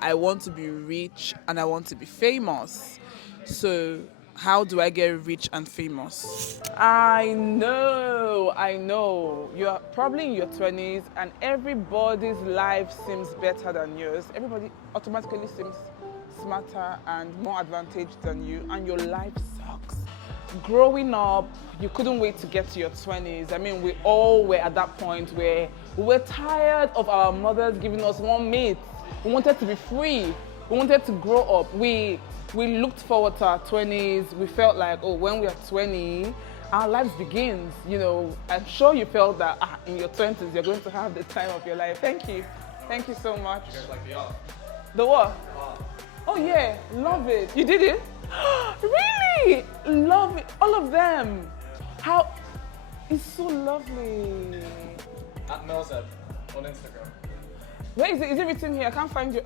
I want to be rich and I want to be famous. So how do I get rich and famous? I know. You're probably in your 20s and everybody's life seems better than yours. Everybody automatically seems smarter and more advantaged than you, and your life sucks. Growing up, you couldn't wait to get to your 20s. I mean, we all were at that point where we were tired of our mothers giving us one meat. We wanted to be free. We wanted to grow up. We looked forward to our 20s. We felt like, oh, when we are 20, our lives begins. You know, I'm sure you felt that in your 20s, you're going to have the time of your life. Thank you. Thank you so much. You guys like the art? The what? Oh yeah, love it. You did it? Really? Love it. All of them. How? It's so lovely. At Melzeb on Instagram. Where is it? Is it written here? I can't find you.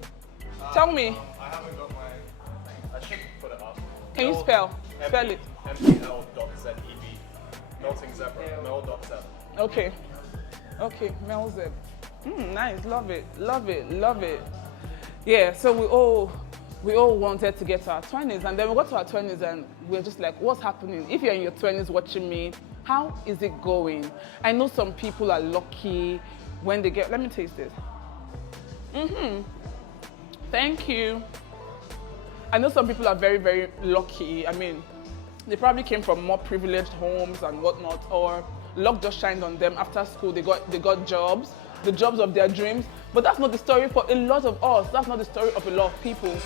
Tell me. I haven't got my... I should put it up. Can you spell? Spell it. MPL.ZEB. Melting Zebra. Mel.zeb. Okay. Okay, Melzeb. Nice. Love it. Love it. Love it. Yeah, so we all wanted to get to our 20s, and then we got to our 20s and we're just like, what's happening? If you're in your 20s watching me, how is it going? I know some people are lucky when they get, let me taste this. Thank you. I know some people are very, very lucky. I mean, they probably came from more privileged homes and whatnot, or luck just shined on them. After school, they got jobs, the jobs of their dreams. But that's not the story for a lot of us. That's not the story of a lot of people.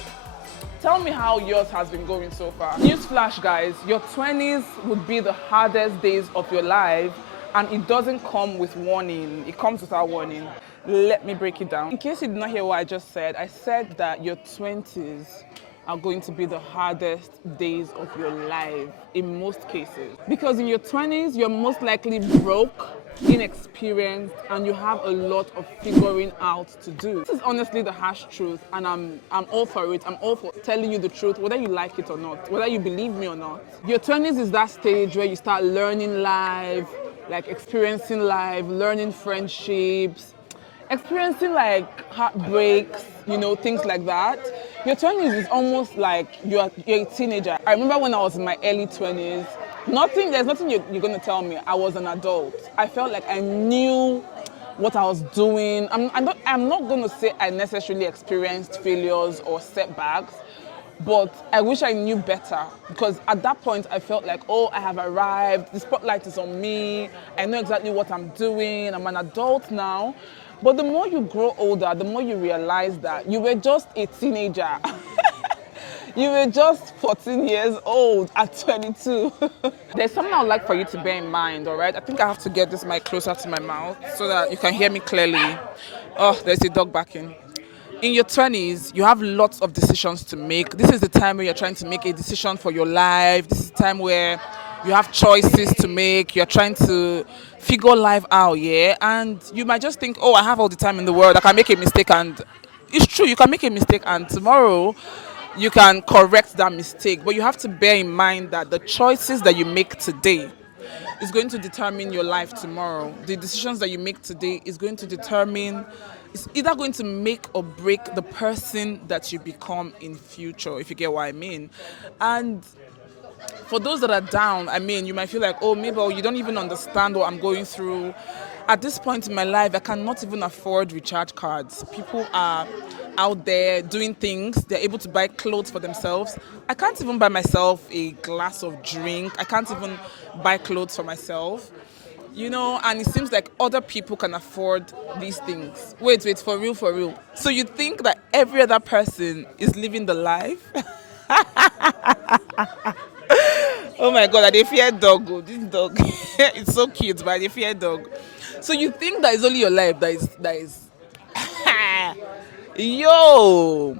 Tell me how yours has been going so far. Newsflash, guys, your 20s would be the hardest days of your life, and it doesn't come with warning. It comes without warning. Let me break it down. In case you did not hear what I just said, I said that your 20s are going to be the hardest days of your life in most cases. Because in your 20s, you're most likely broke, inexperienced, and you have a lot of figuring out to do. This is honestly the harsh truth, and I'm all for it. I'm all for telling you the truth, whether you like it or not, whether you believe me or not. Your 20s is that stage where you start learning life, like experiencing life, learning friendships, experiencing like heartbreaks, you know, things like that. Your 20s is almost like you're a teenager. I remember when I was in my early 20s, there's nothing you're going to tell me. I was an adult. I felt like I knew what I was doing. I'm not going to say I necessarily experienced failures or setbacks, but I wish I knew better, because at that point I felt like, oh, I have arrived, the spotlight is on me, I know exactly what I'm doing, I'm an adult now. But the more you grow older, the more you realize that you were just a teenager. You were just 14 years old at 22. There's something I would like for you to bear in mind, all right? I think I have to get this mic closer to my mouth so that you can hear me clearly. Oh, there's a dog barking. In your 20s, you have lots of decisions to make. This is the time where you're trying to make a decision for your life. This is the time where you have choices to make. You're trying to figure life out, yeah? And you might just think, oh, I have all the time in the world. I can make a mistake. And it's true, you can make a mistake. And tomorrow, you can correct that mistake. But you have to bear in mind that the choices that you make today is going to determine your life tomorrow. The decisions that you make today is going to determine, it's either going to make or break the person that you become in future, if you get what I mean. And for those that are down, I mean, you might feel like, oh, maybe you don't even understand what I'm going through. At this point in my life, I cannot even afford recharge cards. People are out there doing things. They're able to buy clothes for themselves. I can't even buy myself a glass of drink. I can't even buy clothes for myself. You know, and it seems like other people can afford these things. Wait, for real. So you think that every other person is living the life? Oh my God, I fear dog. Oh, this dog, it's so cute, but I fear dog. So you think that it's only your life that is yo.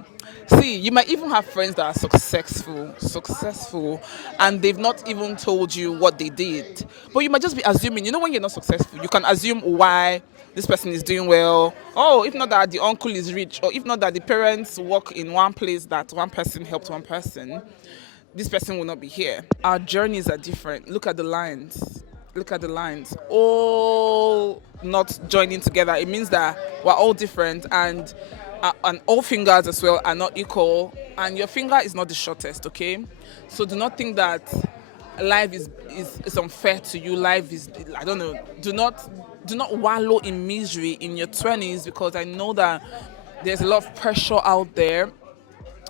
See, you might even have friends that are successful, and they've not even told you what they did. But you might just be assuming, you know, when you're not successful, you can assume why this person is doing well. Oh, if not that the uncle is rich, or if not that the parents work in one place that one person helped one person, this person will not be here. Our journeys are different. Look at the lines. All not joining together. It means that we're all different, and and all fingers as well are not equal, and your finger is not the shortest, okay? So do not think that life is unfair to you. Life is, I don't know, do not wallow in misery in your 20s, because I know that there's a lot of pressure out there.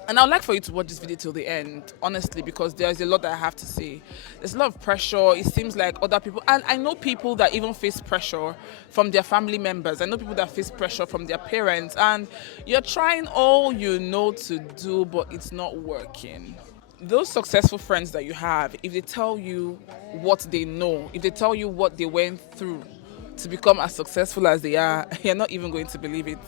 And I would like for you to watch this video till the end, honestly, because there's a lot that I have to say. There's a lot of pressure. It seems like other people, and I know people that even face pressure from their family members. I know people that face pressure from their parents, and you're trying all you know to do, but it's not working. Those successful friends that you have, if they tell you what they know, if they tell you what they went through to become as successful as they are, you're not even going to believe it.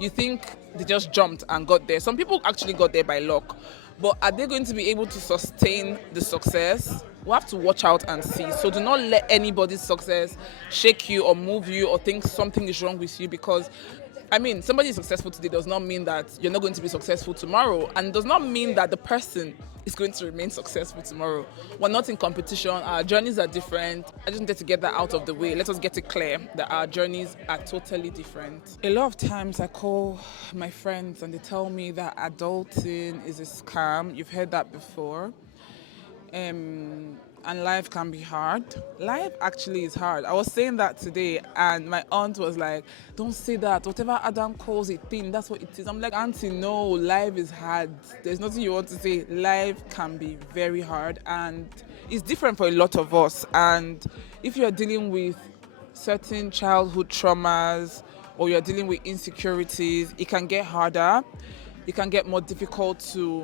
You think they just jumped and got there. Some people actually got there by luck, but are they going to be able to sustain the success? We have to watch out and see. So do not let anybody's success shake you or move you or think something is wrong with you, because somebody is successful today does not mean that you're not going to be successful tomorrow, and does not mean that the person is going to remain successful tomorrow. We're not in competition. Our journeys are different. I just need to get that out of the way. Let us get it clear that our journeys are totally different. A lot of times I call my friends and they tell me that adulting is a scam. You've heard that before. And life can be hard. Life actually is hard. I was saying that today, and my aunt was like, don't say that. Whatever Adam calls it thin, that's what it is. I'm like, Auntie, no, life is hard. There's nothing you want to say. Life can be very hard, and it's different for a lot of us. And if you're dealing with certain childhood traumas, or you're dealing with insecurities, it can get harder. It can get more difficult to,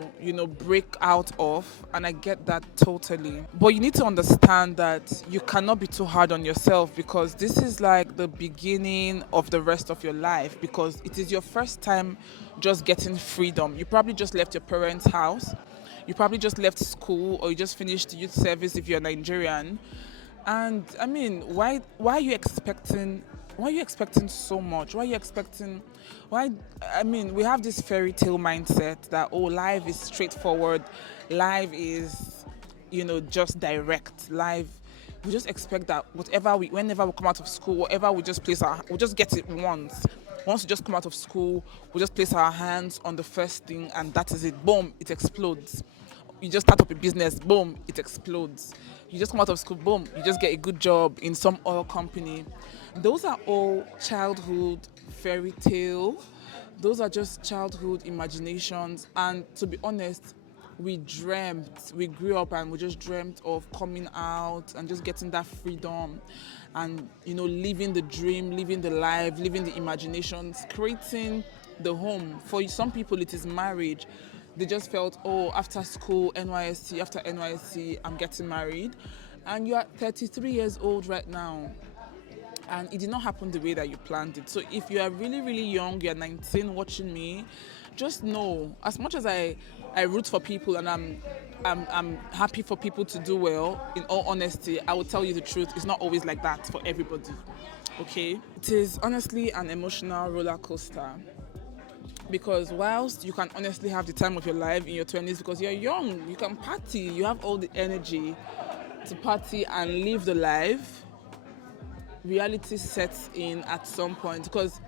break out of, and I get that totally. But you need to understand that you cannot be too hard on yourself, because this is like the beginning of the rest of your life, because it is your first time just getting freedom. You probably just left your parents' house, you probably just left school, or you just finished youth service if you're Nigerian. And why are you expecting so much? We have this fairy tale mindset that, life is straightforward, life is, just direct. Life, we just expect that whenever we come out of school, whatever we just get it once. Once we just come out of school, we just place our hands on the first thing, and that is it. Boom, it explodes. You just start up a business, boom, it explodes. You just come out of school, boom, you just get a good job in some oil company. Those are all childhood fairy tale. Those are just childhood imaginations. And to be honest, we grew up and we just dreamt of coming out and just getting that freedom and, living the dream, living the life, living the imaginations, creating the home. For some people, it is marriage. They just felt, after school, NYSC, after NYSC, I'm getting married. And you are 33 years old right now. And it did not happen the way that you planned it. So if you are really, really young, you're 19 watching me, just know, as much as I root for people and I'm happy for people to do well, in all honesty, I will tell you the truth, it's not always like that for everybody, okay? It is honestly an emotional roller coaster. Because whilst you can honestly have the time of your life in your 20s, because you're young, you can party, you have all the energy to party and live the life, reality sets in at some point, because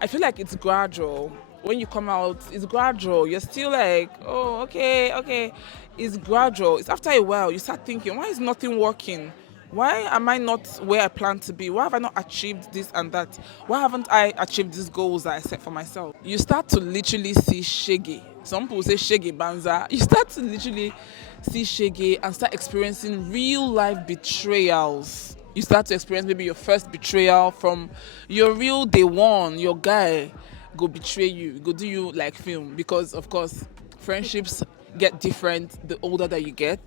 I feel like it's gradual. When you come out, it's gradual. You're still like, okay. It's gradual. It's after a while you start thinking, why is nothing working? Why am I not where I plan to be? Why have I not achieved this and that? Why haven't I achieved these goals that I set for myself? You start to literally see shege. Some people say shege banza. You start to literally see shege and start experiencing real life betrayals. You start to experience maybe your first betrayal from your real day one. Your guy go betray you, go do you like film, because of course friendships get different the older that you get.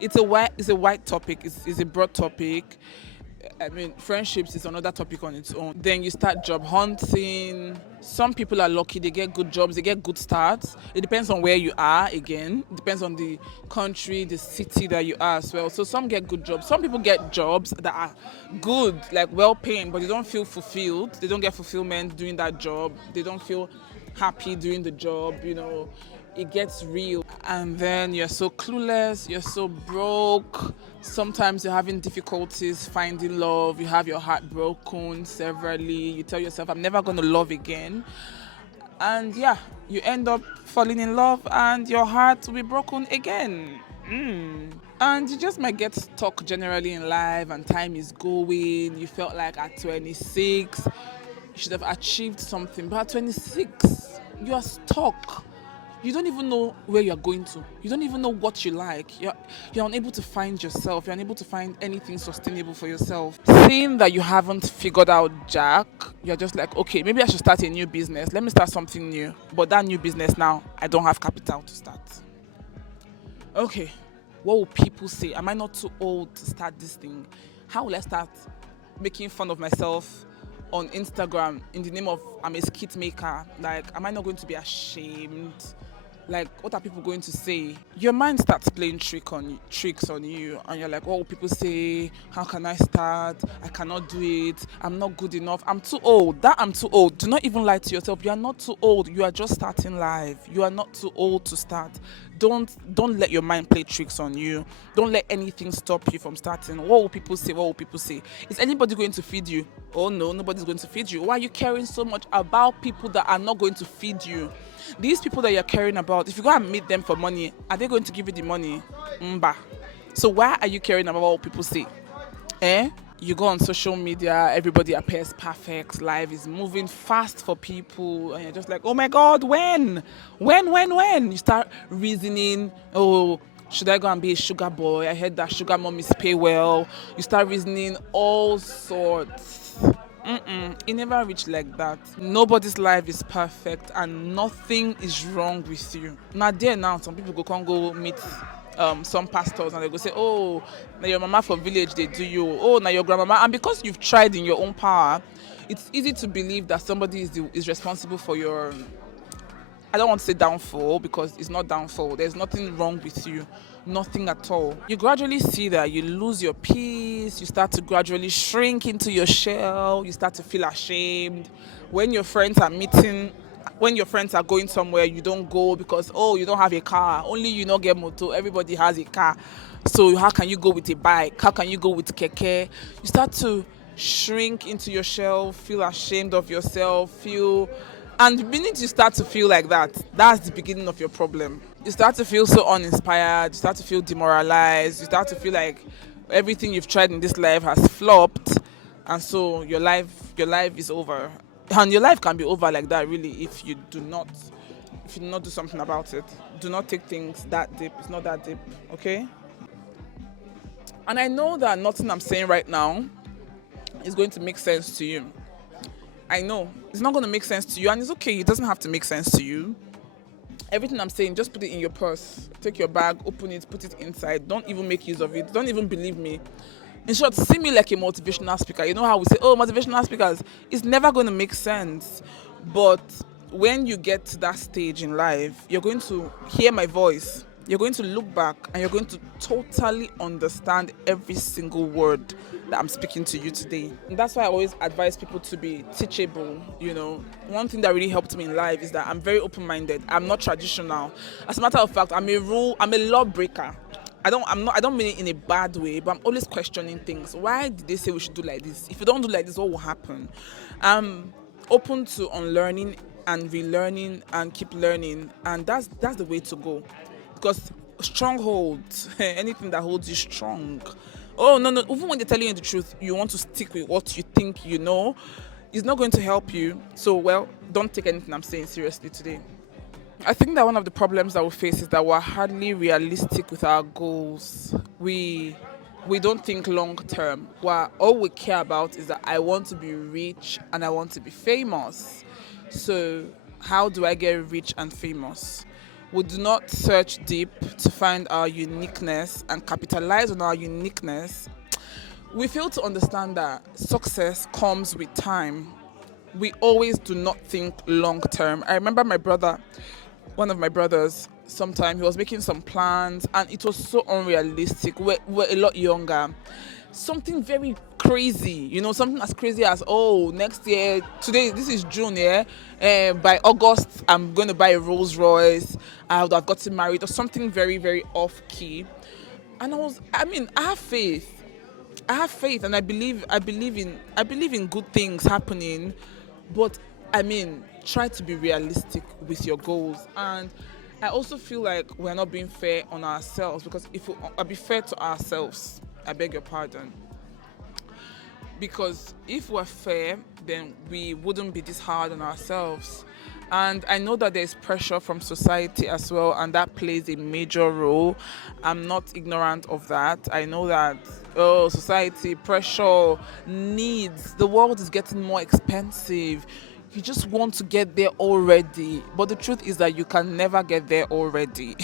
It's a wide topic, it's a broad topic. Friendships is another topic on its own. Then you start job hunting. Some people are lucky, they get good jobs, they get good starts. It depends on where you are. Again, it depends on the country, the city that you are as well. So some get good jobs, some people get jobs that are good, like well paying, but they don't feel fulfilled. They don't get fulfillment doing that job. They don't feel happy doing the job. It gets real, and then you're so clueless, you're so broke. Sometimes you're having difficulties finding love, you have your heart broken severally, you tell yourself, I'm never going to love again. And yeah, you end up falling in love and your heart will be broken again. And you just might get stuck generally in life and time is going. You felt like at 26 you should have achieved something, but at 26 you are stuck. You don't even know where you're going to. You don't even know what you like. You're unable to find yourself. You're unable to find anything sustainable for yourself. Seeing that you haven't figured out Jack, you're just like, okay, maybe I should start a new business. Let me start something new. But that new business now, I don't have capital to start. Okay, what will people say? Am I not too old to start this thing? How will I start making fun of myself on Instagram in the name of I'm a skit maker? Like, am I not going to be ashamed? Like, what are people going to say? Your mind starts playing tricks on you, and you're like, what will people say? How can I start? I cannot do it. I'm not good enough. I'm too old. I'm too old. Do not even lie to yourself. You are not too old. You are just starting life. You are not too old to start. Don't let your mind play tricks on you. Don't let anything stop you from starting. What will people say? What will people say? Is anybody going to feed you? Oh no, nobody's going to feed you. Why are you caring so much about people that are not going to feed you? These people that you're caring about, if you go and meet them for money, are they going to give you the money? Mba. So why are you caring about what people say? You go on social media, everybody appears perfect, life is moving fast for people, and you're just like, oh my God, when? You start reasoning, oh, should I go and be a sugar boy? I heard that sugar mommies pay well. You start reasoning all sorts. It never reached like that. Nobody's life is perfect and nothing is wrong with you. Now, some people can't go meet some pastors and they go say, oh, now your mama for village, they do you. Oh, now your grandmama. And because you've tried in your own power, it's easy to believe that somebody is responsible for your, I don't want to say downfall because it's not downfall. There's nothing wrong with you. Nothing at all. You gradually see that you lose your peace. You start to gradually shrink into your shell. You start to feel ashamed. When your friends are meeting, when your friends are going somewhere, you don't go because, oh, you don't have a car. Only you don't get motor. Everybody has a car. So how can you go with a bike? How can you go with keke? You start to shrink into your shell, feel ashamed of yourself, and the minute you start to feel like that, that's the beginning of your problem. You start to feel so uninspired, you start to feel demoralized, you start to feel like everything you've tried in this life has flopped, and so your life is over. And your life can be over like that really if you do not do something about it. Do not take things that deep. It's not that deep, okay? And I know that nothing I'm saying right now is going to make sense to you. I know it's not going to make sense to you, and it's okay. It doesn't have to make sense to you. Everything I'm saying, just put it in your purse. Take your bag, open it, put it inside. Don't even make use of it. Don't even believe me. In short, see me like a motivational speaker. You know how we say, oh, motivational speakers. It's never going to make sense. But when you get to that stage in life, you're going to hear my voice. You're going to look back and you're going to totally understand every single word that I'm speaking to you today. And that's why I always advise people to be teachable. You know, one thing that really helped me in life is that I'm very open-minded. I'm not traditional. As a matter of fact, I'm a law breaker. I don't mean it in a bad way, but I'm always questioning things. Why did they say we should do like this? If you don't do like this, what will happen? I'm open to unlearning and relearning and keep learning, and that's the way to go. Because strongholds, anything that holds you strong. Oh, no. Even when they're telling you the truth, you want to stick with what you think you know. It's not going to help you. So, well, don't take anything I'm saying seriously today. I think that one of the problems that we face is that we're hardly realistic with our goals. We don't think long term. All we care about is that I want to be rich and I want to be famous. So, how do I get rich and famous? We do not search deep to find our uniqueness and capitalize on our uniqueness. We fail to understand that success comes with time. We always do not think long term. I remember one of my brothers, sometime he was making some plans and it was so unrealistic. We're a lot younger. Something very crazy, something as crazy as, oh, next year, this is June, yeah? By August, I'm going to buy a Rolls Royce. I would have gotten married or something very, very off-key. And I have faith. And I believe in good things happening. But, try to be realistic with your goals. And I also feel like we're not being fair on ourselves, because if we be fair to ourselves, I beg your pardon, because if we're fair, then we wouldn't be this hard on ourselves. And I know that there's pressure from society as well, and that plays a major role. I'm not ignorant of that. I know that, society, pressure, needs, the world is getting more expensive. You just want to get there already. But the truth is that you can never get there already.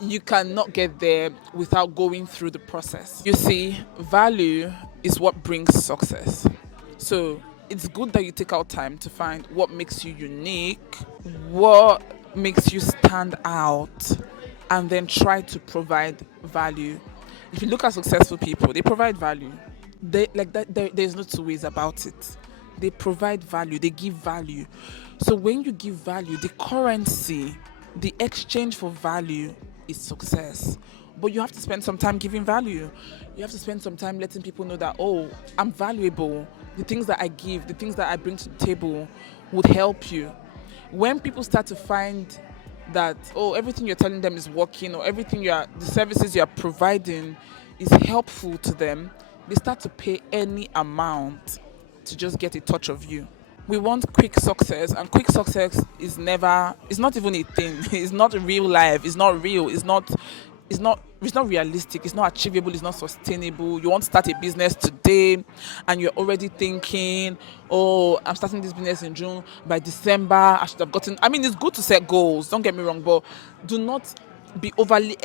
You cannot get there without going through the process. You see, value is what brings success. So it's good that you take out time to find what makes you unique, what makes you stand out, and then try to provide value. If you look at successful people, they provide value. They like that. There's no two ways about it. They provide value. They give value. So when you give value, the currency, the exchange for value is success. But you have to spend some time giving value. You have to spend some time letting people know that, oh, I'm valuable. The things that I give, the things that I bring to the table would help you. When people start to find that, oh, everything you're telling them is working, or the services you're providing is helpful to them, they start to pay any amount to just get a touch of you. We want quick success, and quick success it's not even a thing. It's not real life. It's not real. It's not realistic. It's not achievable. It's not sustainable. You want to start a business today and you're already thinking, oh, I'm starting this business in June. By December, I should have gotten. I mean, it's good to set goals. Don't get me wrong, but do not be overly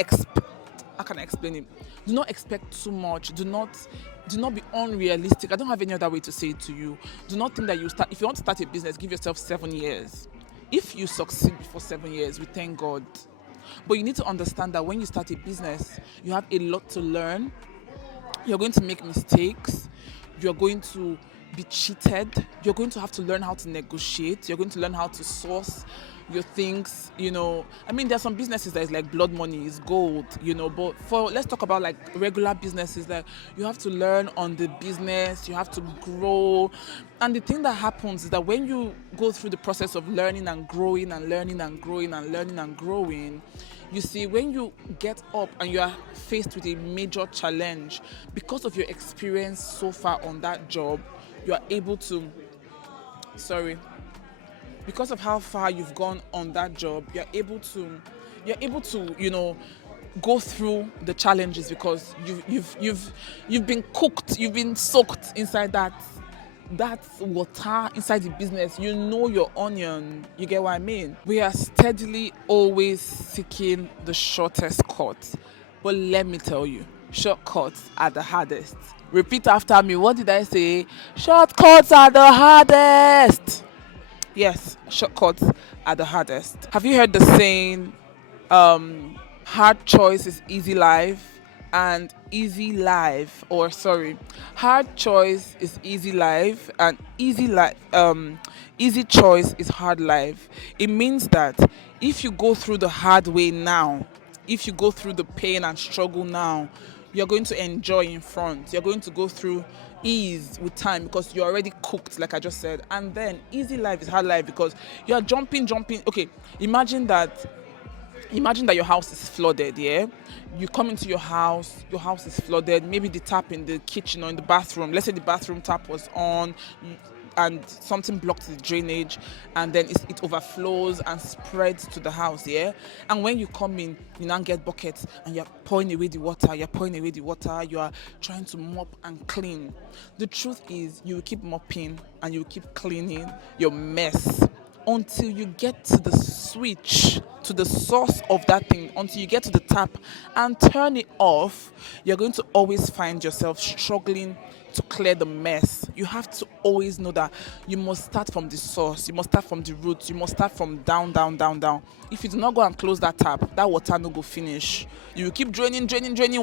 how can I explain it? Do not expect too much. Do not be unrealistic. I don't have any other way to say it to you. Do not think that if you want to start a business, give yourself 7 years. If you succeed before 7 years, we thank God. But you need to understand that when you start a business, you have a lot to learn. You're going to make mistakes. You're going to be cheated. You're going to have to learn how to negotiate. You're going to learn how to source your things, I mean, there's some businesses that is like blood money, is gold, but let's talk about like regular businesses, that you have to learn on the business, you have to grow. And the thing that happens is that when you go through the process of learning and growing and learning and growing and learning and growing, you see, when you get up and you are faced with a major challenge, because of your experience so far on that job, you are able to, because of how far you've gone on that job, you're able to go through the challenges, because you've been cooked, you've been soaked inside that water inside the business. You know your onion. You get what I mean? We are steadily always seeking the shortest cut, but let me tell you, shortcuts are the hardest. Repeat after me. What did I say? Shortcuts are the hardest. Yes, shortcuts are the hardest. Have you heard the saying, hard choice is easy life, and hard choice is easy life, and easy choice is hard life. It means that if you go through the hard way now, if you go through the pain and struggle now, you're going to enjoy in front. You're going to go through ease with time, because you're already cooked, like I just said. And then easy life is hard life, because you're jumping. Okay, imagine that your house is flooded. Yeah, you come into your house is flooded. Maybe the tap in the kitchen or in the bathroom, let's say the bathroom tap was on and something blocked the drainage, and then it overflows and spreads to the house. Yeah, and when you come in, you now get buckets and you're pouring away the water. You are trying to mop and clean. The truth is, you will keep mopping and you will keep cleaning your mess until you get to the switch, to the source of that thing, until you get to the tap and turn it off. You're going to always find yourself struggling to clear the mess. You have to always know that you must start from the source, you must start from the roots, you must start from down. If you do not go and close that tap, that water no go finish. You will keep draining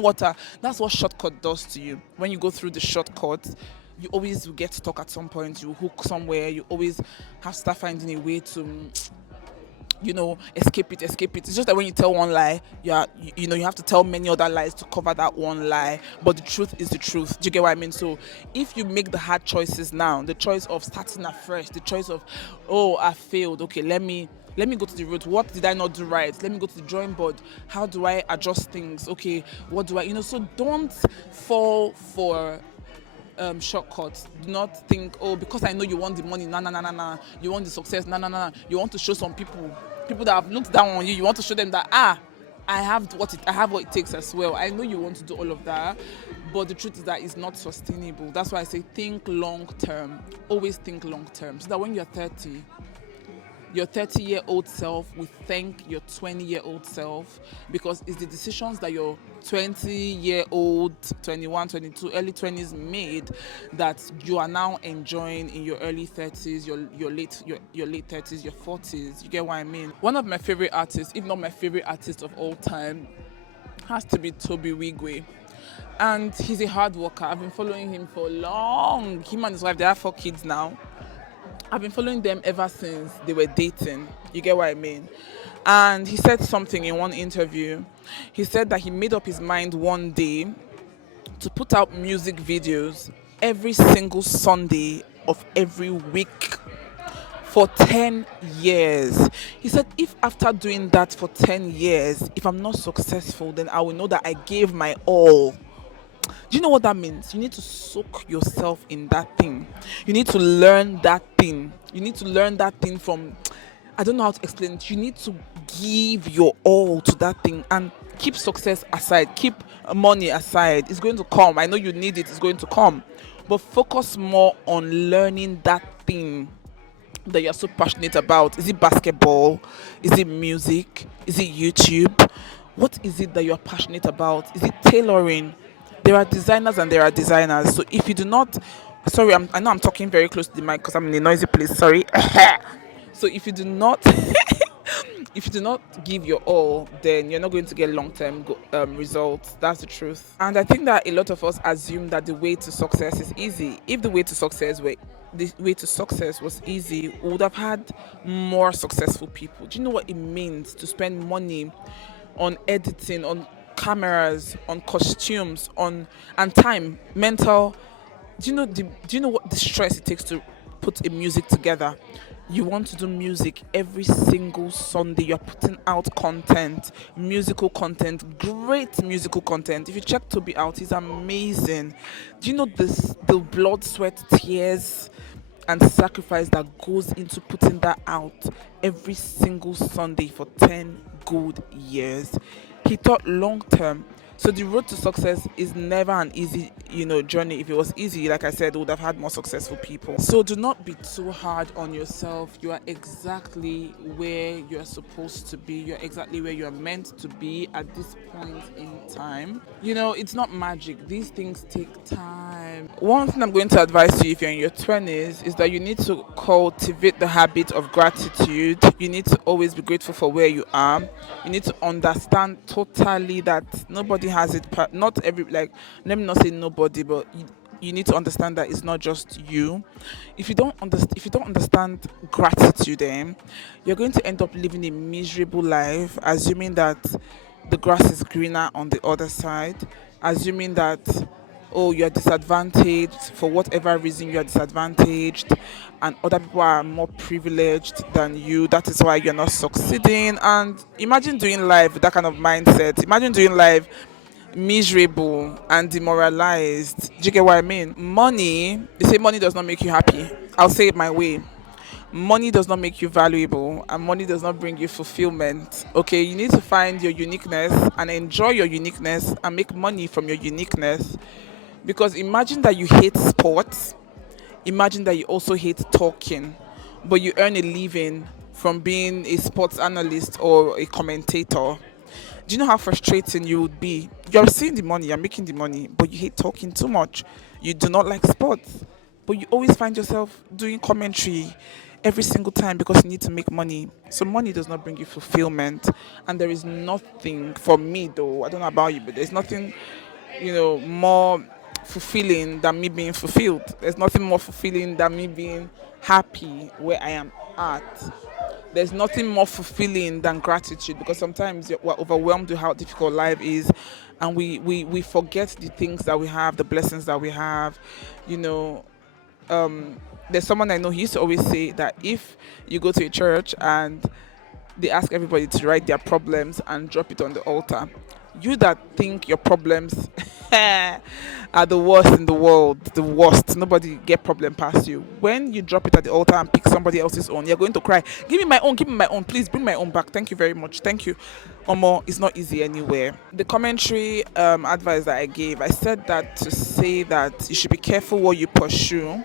water. That's what shortcut does to you. When you go through the shortcut, you always will get stuck at some point. You hook somewhere. You always have to start finding a way to escape it. It's just that when you tell one lie, you have to tell many other lies to cover that one lie. But the truth is the truth. Do you get what I mean? So if you make the hard choices now, the choice of starting afresh, the choice of, oh, I failed. Okay, let me go to the root. What did I not do right? Let me go to the drawing board. How do I adjust things? Okay, what do I, so don't fall for shortcuts. Do not think, oh, because I know you want the money, nah. You want the success, nah. You want to show some people that have looked down on you. You want to show them that I have what it takes as well. I know you want to do all of that, but the truth is that it's not sustainable. That's why I say think long term. Always think long term, so that when you're 30, your 30-year-old self will thank your 20-year-old self, because it's the decisions that your 20-year-old, 21, 22, early 20s made that you are now enjoying in your early 30s, your late 30s, your 40s. You get what I mean? One of my favorite artists, if not my favorite artist of all time, has to be Toby Wigwe. And he's a hard worker. I've been following him for long. Him and his wife, they have 4 kids now. I've been following them ever since they were dating. You get what I mean? And he said something in one interview. He said that he made up his mind one day to put out music videos every single Sunday of every week for 10 years. He said, if after doing that for 10 years, if I'm not successful, then I will know that I gave my all. Do you know what that means? You need to soak yourself in that thing. You need to learn that thing. You need to learn that thing from, I don't know how to explain it. You need to give your all to that thing and keep success aside. Keep money aside. It's going to come. I know you need it. It's going to come. But focus more on learning that thing that you're so passionate about. Is it basketball? Is it music? Is it YouTube? What is it that you're passionate about? Is it tailoring? There are designers and there are designers. So if you do not, sorry, I know I'm talking very close to the mic because I'm in a noisy place. Sorry. So if you do not, if you do not give your all, then you're not going to get long-term results. That's the truth. And I think that a lot of us assume that the way to success is easy. If the way to success was easy, we would have had more successful people. Do you know what it means to spend money on editing, on cameras, on costumes, and time, mental? Do you know what the stress it takes to put a music together? You want to do music every single Sunday. You're putting out content, musical content, great musical content. If you check Toby out, he's amazing. Do you know the blood, sweat, tears, and sacrifice that goes into putting that out every single Sunday for 10 good years? He thought long term. So the road to success is never an easy, journey. If it was easy, like I said, we would have had more successful people. So do not be too hard on yourself. You are exactly where you're supposed to be. You're exactly where you're meant to be at this point in time. It's not magic. These things take time. One thing I'm going to advise you if you're in your 20s is that you need to cultivate the habit of gratitude. You need to always be grateful for where you are. You need to understand totally that nobody has it. Not every, let me not say nobody, but you need to understand that it's not just you. If you don't understand gratitude, then you're going to end up living a miserable life, assuming that the grass is greener on the other side, assuming that, oh, you're disadvantaged for whatever reason. You're disadvantaged and other people are more privileged than you. That is why you're not succeeding. And imagine doing life with that kind of mindset. Imagine doing life miserable and demoralized. Do you get what I mean? They say money does not make you happy. I'll say it my way. Money does not make you valuable, and money does not bring you fulfillment. Okay, you need to find your uniqueness and enjoy your uniqueness and make money from your uniqueness. Because imagine that you hate sports, imagine that you also hate talking, but you earn a living from being a sports analyst or a commentator. Do you know how frustrating you would be? You're seeing the money, you're making the money, but you hate talking too much. You do not like sports, but you always find yourself doing commentary every single time because you need to make money. So money does not bring you fulfillment. And there is nothing, for me though, I don't know about you, but there's nothing, more fulfilling than me being fulfilled. There's nothing more fulfilling than me being happy where I am at. There's nothing more fulfilling than gratitude, because sometimes we're overwhelmed with how difficult life is, and we forget the things that we have, the blessings that we have. You know, there's someone I know, he used to always say that if you go to a church and they ask everybody to write their problems and drop it on the altar, you that think your problems are the worst in the world, the worst, nobody get problem past you. When you drop it at the altar and pick somebody else's own, you're going to cry, give me my own, please bring my own back, thank you very much, thank you. Omo, it's not easy anywhere. The commentary advice that I gave, I said that to say that you should be careful what you pursue,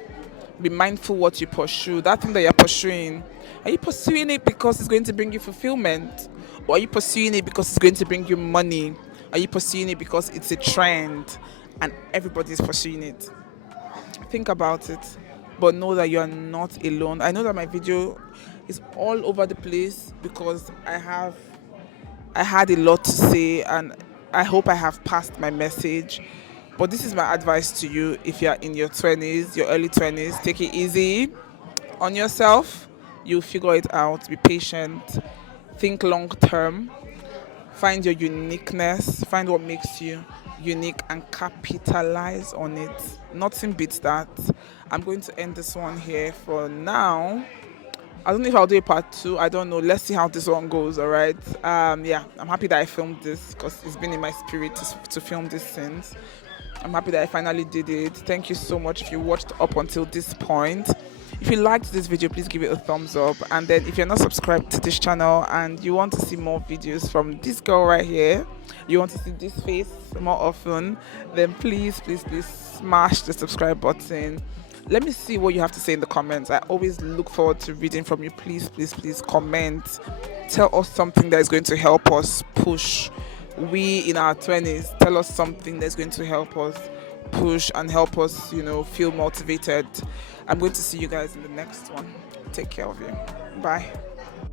be mindful what you pursue. That thing that you're pursuing, are you pursuing it because it's going to bring you fulfillment? Or are you pursuing it because it's going to bring you money? Are you pursuing it because it's a trend and everybody's pursuing it? Think about it, but know that you are not alone. I know that my video is all over the place because I had a lot to say, and I hope I have passed my message. But this is my advice to you. If you're in your 20s, your early 20s, take it easy on yourself. You'll figure it out. Be patient. Think long term. Find your uniqueness. Find what makes you unique and capitalize on it. Nothing beats that. I'm going to end this one here for now. I don't know if I'll do a part 2. I don't know. Let's see how this one goes. All right. Yeah, I'm happy that I filmed this because it's been in my spirit to film this since. I'm happy that I finally did it. Thank you so much if you watched up until this point. If you liked this video, please give it a thumbs up. And then if you're not subscribed to this channel and you want to see more videos from this girl right here, you want to see this face more often, then please smash the subscribe button. Let me see what you have to say in the comments. I always look forward to reading from you. Please comment. Tell us something that is going to help us push. We in our 20s, tell us something that's going to help us push and help us, feel motivated. I'm going to see you guys in the next one. Take care of you. Bye.